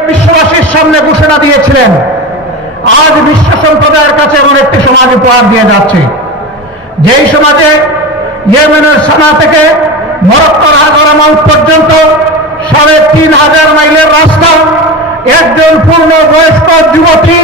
বিশ্ববাসীর সামনে ঘোষণা দিয়েছিলেন। আজ বিশ্ব সম্প্রদায়ের কাছে এমন একটি সমাজ উপহার দিয়ে যাচ্ছে। যেই সমাজে ইয়েমেনের সানা থেকে মরক্কর হাজার মাউন্ট পর্যন্ত সাড়ে তিন হাজার মাইলের রাস্তা, একজন পূর্ণ বয়স্ক যুবতী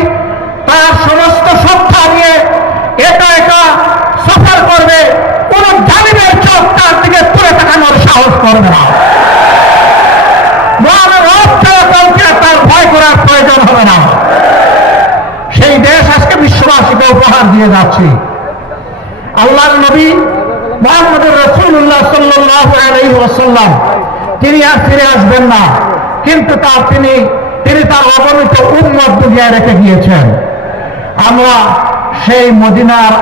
উপহার দিয়ে যাচ্ছে। আল্লাহর নবী মোহাম্মদ রসুল্লাহ ওয়াসাল্লাম, তিনি আর ফিরে আসবেন না। কিন্তু তার তিনি তিনি তার অগণিত উন্মত দুনিয়ায় রেখে গিয়েছেন। আমরা সেই মদিনার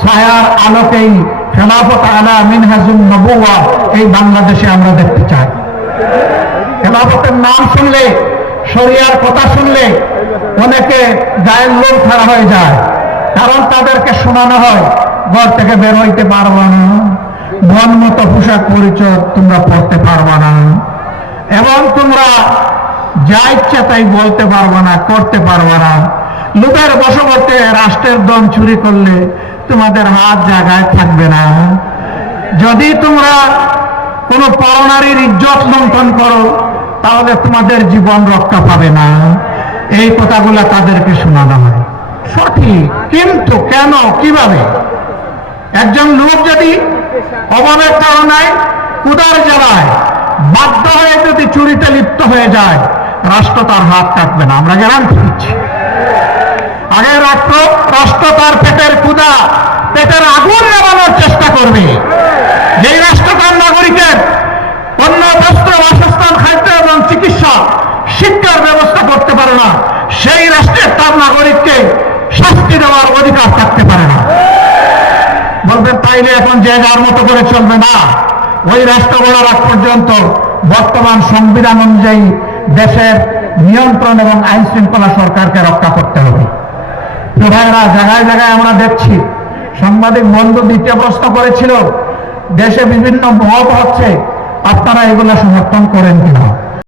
ছায়ার আলোকেই খেলাফত আলা মিনহাজুল নবুয়া এই বাংলাদেশে আমরা দেখতে চাই। খেলাফতের নাম শুনলে, শরিয়ার কথা শুনলে অনেকে গায়ের লোক খাড়া হয়ে যায়। কারণ তাদেরকে শোনানো হয়, ঘর থেকে বের হইতে পারব না। মন মতো পোশাক পরিচয় তোমরা পড়তে পারব না। এবং তোমরা যা ইচ্ছা তাই বলতে পারব না, করতে পারব না। লোকের বশবর্তে রাষ্ট্রের দম চুরি করলে তোমাদের হাত জায়গায় থাকবে না। যদি তোমরা কোন পরনারীর ইজ্জত লঙ্ঘন করো, তাহলে তোমাদের জীবন রক্ষা পাবে না। এই কথাগুলো তাদেরকে শোনানো হয়। কিন্তু কেন, কীভাবে? একজন লোক যদি অভাবের কারণে কুদার জ্বালায়, বাধ্য হয়ে যদি চুরিতে লিপ্ত হয়ে যায়, রাষ্ট্র তার হাত কাটবে না। আমরা গ্যারান্টি দিচ্ছি আগে রাষ্ট্র রাষ্ট্র তার পেটের কুদা পেটের আগুন নেবানোর চেষ্টা করবে যেই রাষ্ট্র তার নাগরিকের অন্য বস্ত্র বাসস্থান খাদ্য এবং চিকিৎসা শিক্ষার ব্যবস্থা করতে পারে না সেই রাষ্ট্রের তার নাগরিককে শাস্তি দেওয়ার অধিকার থাকতে পারে না তাইলে এখন যে যার মতো করে চলবে না, ওই রাষ্ট্র গড়ার আগ পর্যন্ত বর্তমান সংবিধান অনুযায়ী দেশের নিয়ন্ত্রণ এবং আইন শৃঙ্খলা সরকারকে রক্ষা করতে হবে। ভাইরা জায়গায় জায়গায় আমরা দেখছি, সাংবাদিক বন্ধু দ্বিতীয় প্রশ্ন করেছিল, দেশে বিভিন্ন মত হচ্ছে, আপনারা এগুলো সমর্থন করেন কিনা?